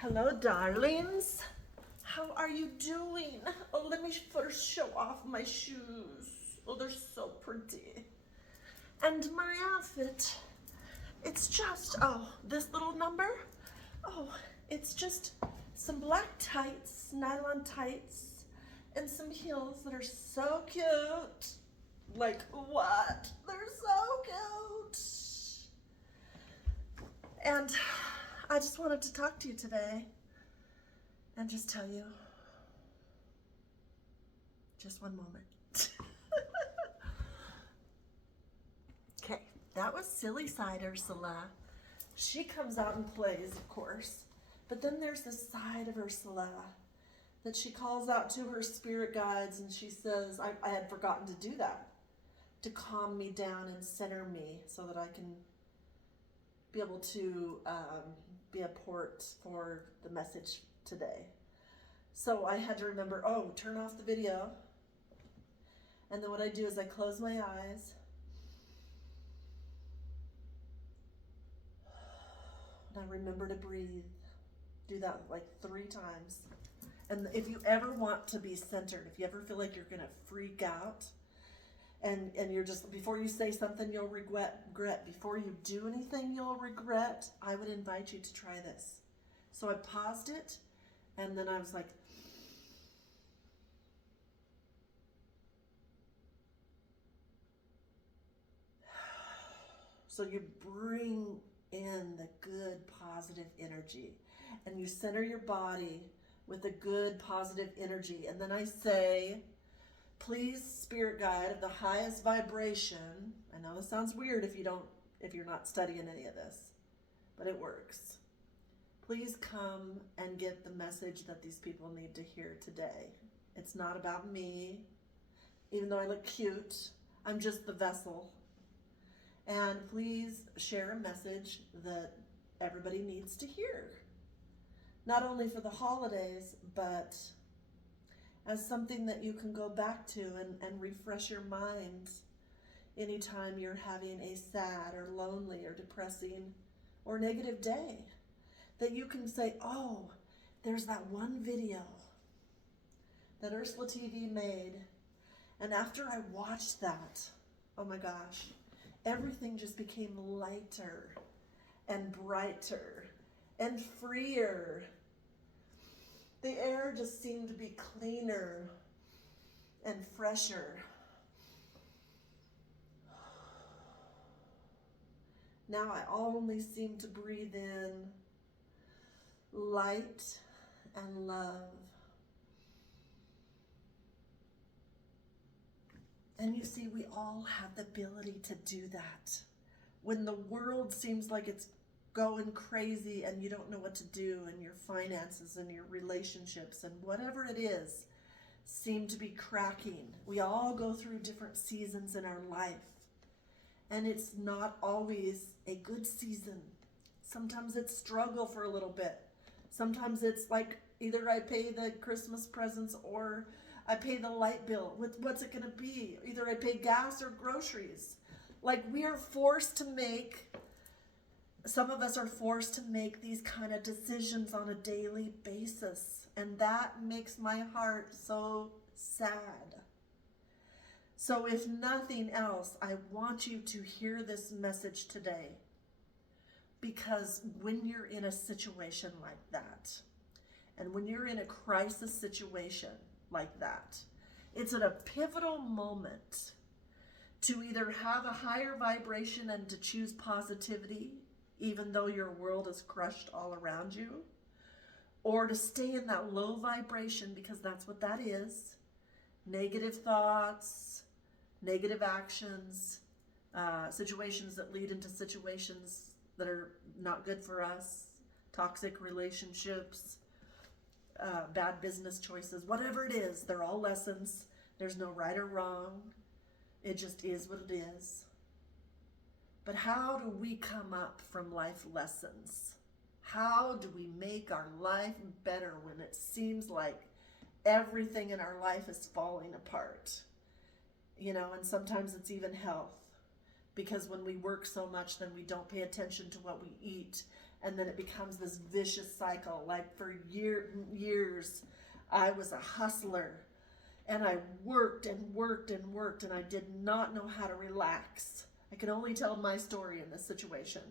Hello, darlings. How are you doing? Oh, let me first show off my shoes. Oh, they're so pretty. And my outfit. It's just, this little number. Oh, it's just some black tights, nylon tights, and some heels that are so cute. Like, what? They're so cute. And I just wanted to talk to you today and just tell you, just one moment. Okay, that was Silly Side Ursula. She comes out and plays, of course, but then there's this side of Ursula that she calls out to her spirit guides, and she says, I had forgotten to do that, to calm me down and center me so that I can be able to be a port for the message today. So I had to remember, turn off the video. And then what I do is I close my eyes. And I remember to breathe. Do that like 3 times. And if you ever want to be centered, if you ever feel like you're going to freak out, and you're just, before you say something you'll regret, before you do anything you'll regret, I would invite you to try this. So I paused it, and then I was like, so you bring in the good positive energy, and you center your body with a good positive energy, and then I say, please, spirit guide of the highest vibration. I know this sounds weird if you're not studying any of this, but it works. Please come and get the message that these people need to hear today. It's not about me, even though I look cute. I'm just the vessel. And please share a message that everybody needs to hear. Not only for the holidays, but as something that you can go back to and refresh your mind anytime you're having a sad or lonely or depressing or negative day. That you can say, oh, there's that one video that ursulaTv made, and after I watched that, oh my gosh, everything just became lighter and brighter and freer. The air just seemed to be cleaner and fresher. Now I only seem to breathe in light and love. And you see, we all have the ability to do that. When the world seems like it's going crazy and you don't know what to do, and your finances and your relationships and whatever it is seem to be cracking. We all go through different seasons in our life, and it's not always a good season. Sometimes it's struggle for a little bit. Sometimes it's like either I pay the Christmas presents or I pay the light bill. What's it gonna be? Either I pay gas or groceries. Like, we are forced to make, some of us are forced to make these kind of decisions on a daily basis. And that makes my heart so sad. So if nothing else, I want you to hear this message today. Because when you're in a situation like that, and when you're in a crisis situation like that, it's at a pivotal moment to either have a higher vibration and to choose positivity, even though your world is crushed all around you, or to stay in that low vibration, because that's what that is. Negative thoughts, negative actions, situations that lead into situations that are not good for us, toxic relationships, bad business choices, whatever it is, they're all lessons. There's no right or wrong. It just is what it is. But how do we come up from life lessons? How do we make our life better when it seems like everything in our life is falling apart? You know, and sometimes it's even health. Because when we work so much, then we don't pay attention to what we eat, and then it becomes this vicious cycle. Like for years, I was a hustler, and I worked and worked and worked, and I did not know how to relax. I can only tell my story in this situation.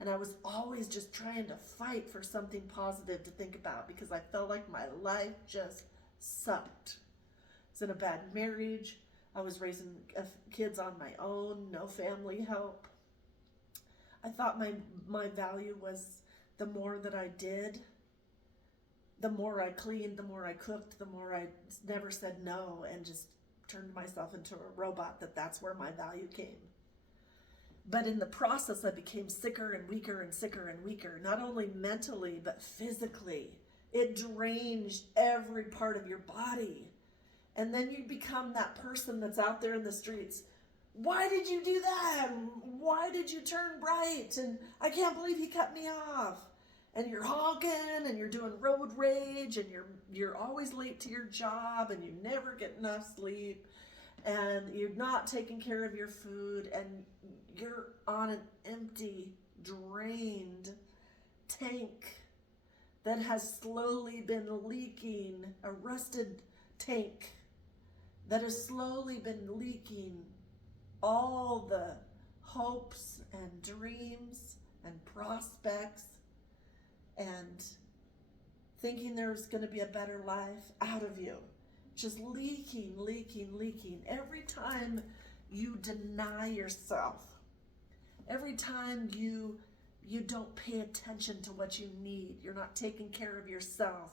And I was always just trying to fight for something positive to think about because I felt like my life just sucked. I was in a bad marriage. I was raising kids on my own, no family help. I thought my value was the more that I did, the more I cleaned, the more I cooked, the more I never said no and just turned myself into a robot, that's where my value came. But in the process, I became sicker and weaker and sicker and weaker, not only mentally, but physically. It drained every part of your body. And then you become that person that's out there in the streets. Why did you do that? Why did you turn right? And I can't believe he cut me off. And you're honking and you're doing road rage and you're always late to your job and you never get enough sleep. And you're not taking care of your food, and you're on an empty, drained tank that has slowly been leaking, a rusted tank that has slowly been leaking all the hopes and dreams and prospects and thinking there's going to be a better life out of you. Just leaking, leaking, leaking. Every time you deny yourself, every time you don't pay attention to what you need, you're not taking care of yourself,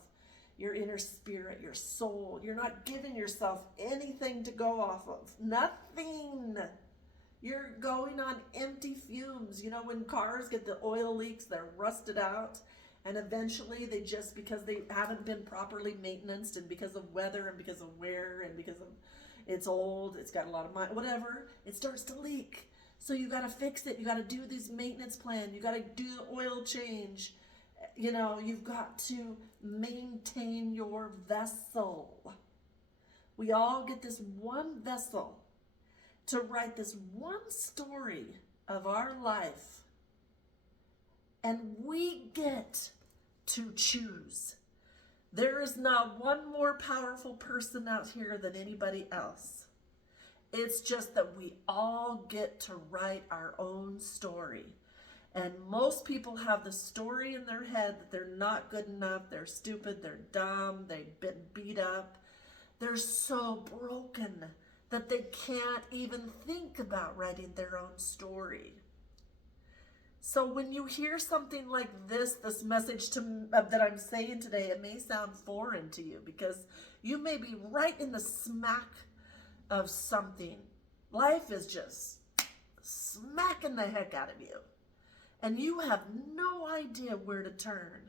your inner spirit, your soul, you're not giving yourself anything to go off of. Nothing. You're going on empty fumes. You know, when cars get the oil leaks, they're rusted out. And eventually they just, because they haven't been properly maintained and because of weather and because of wear and because of it's old, it's got a lot of money, whatever, it starts to leak. So you got to fix it. You got to do this maintenance plan. You got to do the oil change. You know, you've got to maintain your vessel. We all get this one vessel to write this one story of our life. And we get to choose. There is not one more powerful person out here than anybody else. It's just that we all get to write our own story. And most people have the story in their head that they're not good enough, they're stupid, they're dumb, they've been beat up. They're so broken that they can't even think about writing their own story. So when you hear something like this message that I'm saying today, it may sound foreign to you because you may be right in the smack of something. Life is just smacking the heck out of you. And you have no idea where to turn.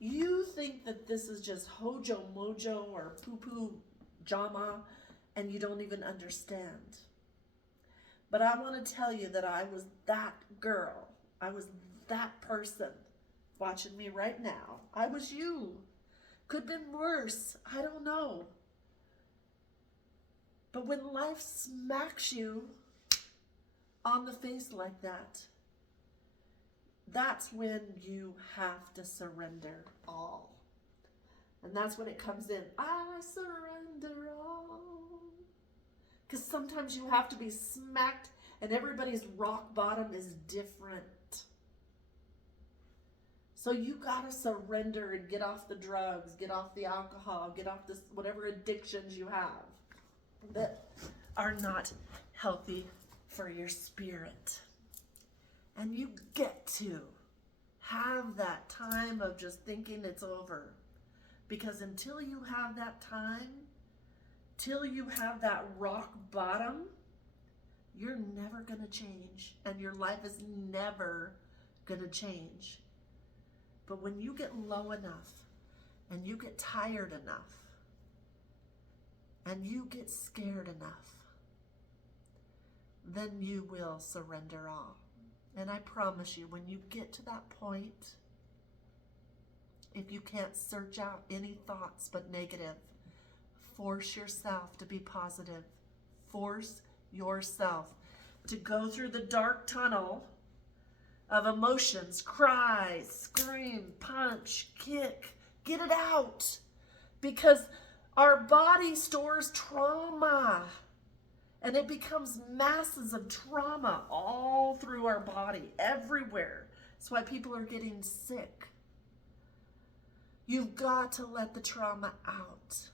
You think that this is just hojo mojo or poo-poo jama, and you don't even understand. But I want to tell you that I was that girl. I was that person watching me right now. I was you. Could have been worse. I don't know. But when life smacks you on the face like that, that's when you have to surrender all. And that's when it comes in. I surrender all. Because sometimes you have to be smacked, and everybody's rock bottom is different. So you gotta surrender and get off the drugs, get off the alcohol, get off this whatever addictions you have that are not healthy for your spirit. And you get to have that time of just thinking it's over. Because until you have that time, till you have that rock bottom, you're never gonna change. And your life is never gonna change. But when you get low enough, and you get tired enough, and you get scared enough, then you will surrender all. And I promise you, when you get to that point, if you can't search out any thoughts but negative, force yourself to be positive. Force yourself to go through the dark tunnel of emotions. Cry, scream, punch, kick. Get it out. Because our body stores trauma. And it becomes masses of trauma all through our body, everywhere. That's why people are getting sick. You've got to let the trauma out.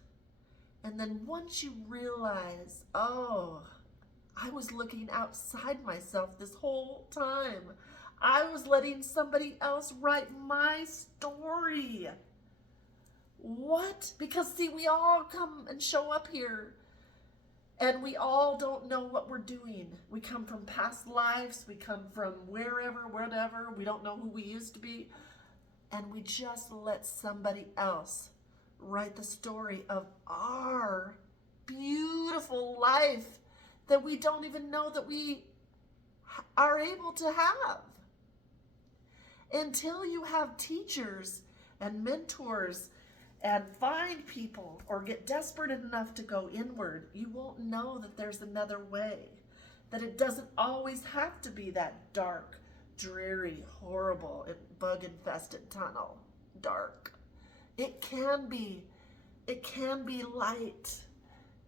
And then once you realize, oh, I was looking outside myself this whole time. I was letting somebody else write my story. What? Because see, we all come and show up here and we all don't know what we're doing. We come from past lives. We come from wherever, whatever. We don't know who we used to be. And we just let somebody else write the story of our beautiful life that we don't even know that we are able to have. Until you have teachers and mentors and find people or get desperate enough to go inward, you won't know that there's another way, that it doesn't always have to be that dark, dreary, horrible, bug-infested tunnel. Dark. It can be light.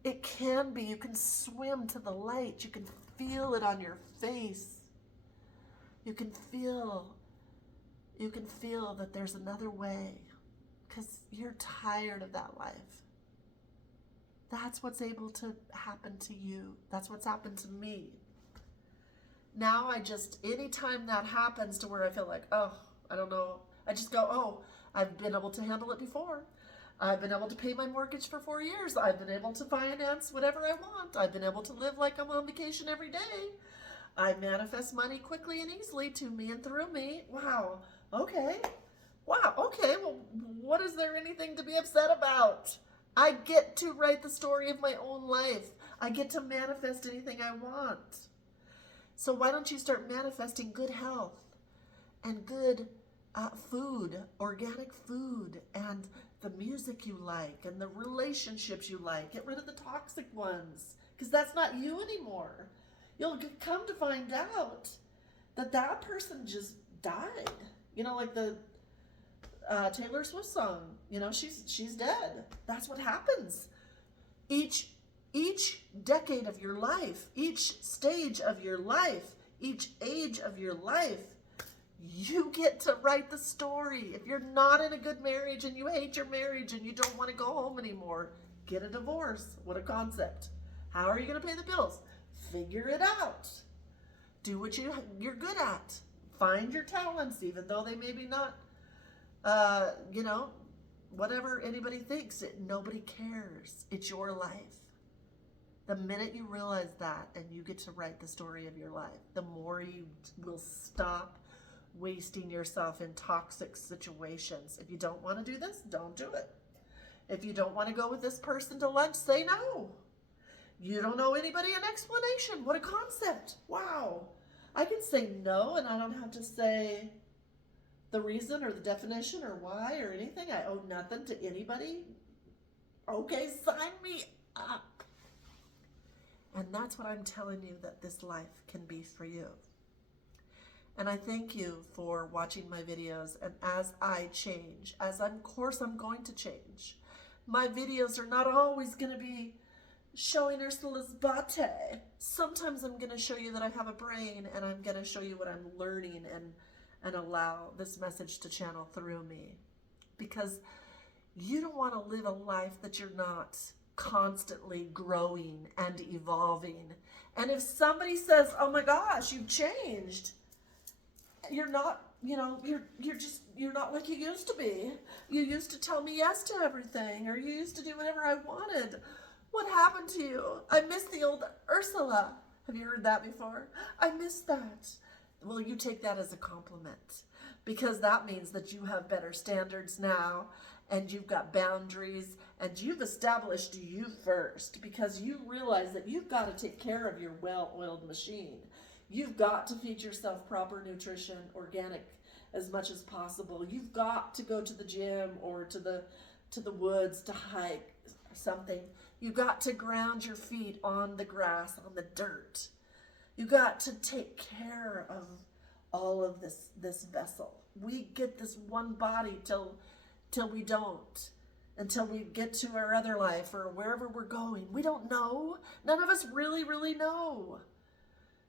It can be. You can swim to the light. You can feel it on your face. You can feel that there's another way because you're tired of that life. That's what's able to happen to you. That's what's happened to me. Now anytime that happens to where I feel like, oh, I don't know, I just go, oh, I've been able to handle it before. I've been able to pay my mortgage for 4 years. I've been able to finance whatever I want. I've been able to live like I'm on vacation every day. I manifest money quickly and easily to me and through me. Wow. Okay. Wow. Okay. Well, what is there anything to be upset about? I get to write the story of my own life. I get to manifest anything I want. So why don't you start manifesting good health and good food, organic food, and the music you like, and the relationships you like. Get rid of the toxic ones, because that's not you anymore. You'll come to find out that that person just died. You know, like the Taylor Swift song, you know, she's dead. That's what happens. Each decade of your life, each stage of your life, each age of your life, you get to write the story. If you're not in a good marriage and you hate your marriage and you don't want to go home anymore, get a divorce. What a concept. How are you going to pay the bills? Figure it out. Do what you're good at. Find your talents, even though they maybe not, whatever anybody thinks. Nobody cares. It's your life. The minute you realize that and you get to write the story of your life, the more you will stop wasting yourself in toxic situations. If you don't want to do this, don't do it. If you don't want to go with this person to lunch, say no. You don't owe anybody an explanation. What a concept. Wow. I can say no and I don't have to say the reason or the definition or why or anything. I owe nothing to anybody. Okay, sign me up. And that's what I'm telling you that this life can be for you. And I thank you for watching my videos. And as I change, of course I'm going to change. My videos are not always going to be showing Ursula's bate. Sometimes I'm going to show you that I have a brain, and I'm going to show you what I'm learning and allow this message to channel through me. Because you don't want to live a life that you're not constantly growing and evolving. And if somebody says, oh my gosh, you've changed, you're not, you're not like you used to be. You used to tell me yes to everything, or you used to do whatever I wanted. What happened to you? I miss the old Ursula. Have you heard that before? I miss that. Well, you take that as a compliment, because that means that you have better standards now, and you've got boundaries, and you've established you first, because you realize that you've got to take care of your well-oiled machine. You've got to feed yourself proper nutrition, organic as much as possible. You've got to go to the gym or to the woods to hike or something. You've got to ground your feet on the grass, on the dirt. You've got to take care of all of this vessel. We get this one body till we don't, until we get to our other life or wherever we're going. We don't know. None of us really know.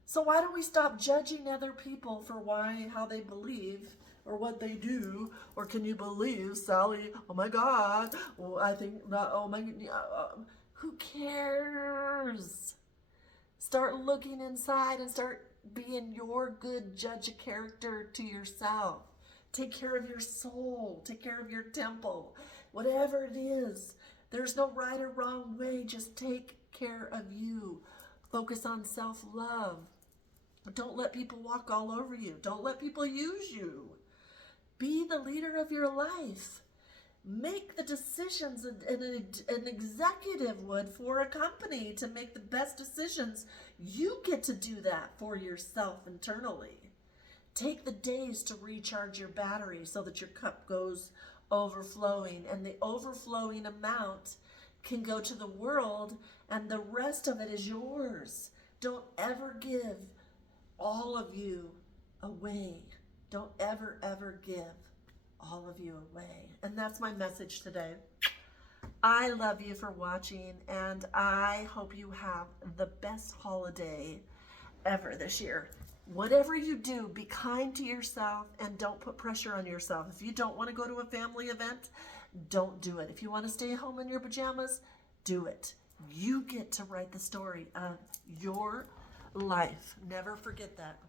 So why don't we stop judging other people for how they believe or what they do? Or can you believe, Sally? Oh my God. Well, I think not. Oh my. Who cares? Start looking inside and start being your good judge of character to yourself. Take care of your soul. Take care of your temple. Whatever it is. There's no right or wrong way. Just take care of you. Focus on self-love. Don't let people walk all over you. Don't let people use you. Be the leader of your life. Make the decisions an executive would for a company to make the best decisions. You get to do that for yourself internally. Take the days to recharge your battery so that your cup goes overflowing, and the overflowing amount can go to the world, and the rest of it is yours. Don't ever give all of you away. Don't ever give all of you away. And that's my message today. I love you for watching, and I hope you have the best holiday ever this year. Whatever you do, be kind to yourself and don't put pressure on yourself. If you don't want to go to a family event, don't do it. If you want to stay home in your pajamas, do it. You get to write the story of your life. Never forget that.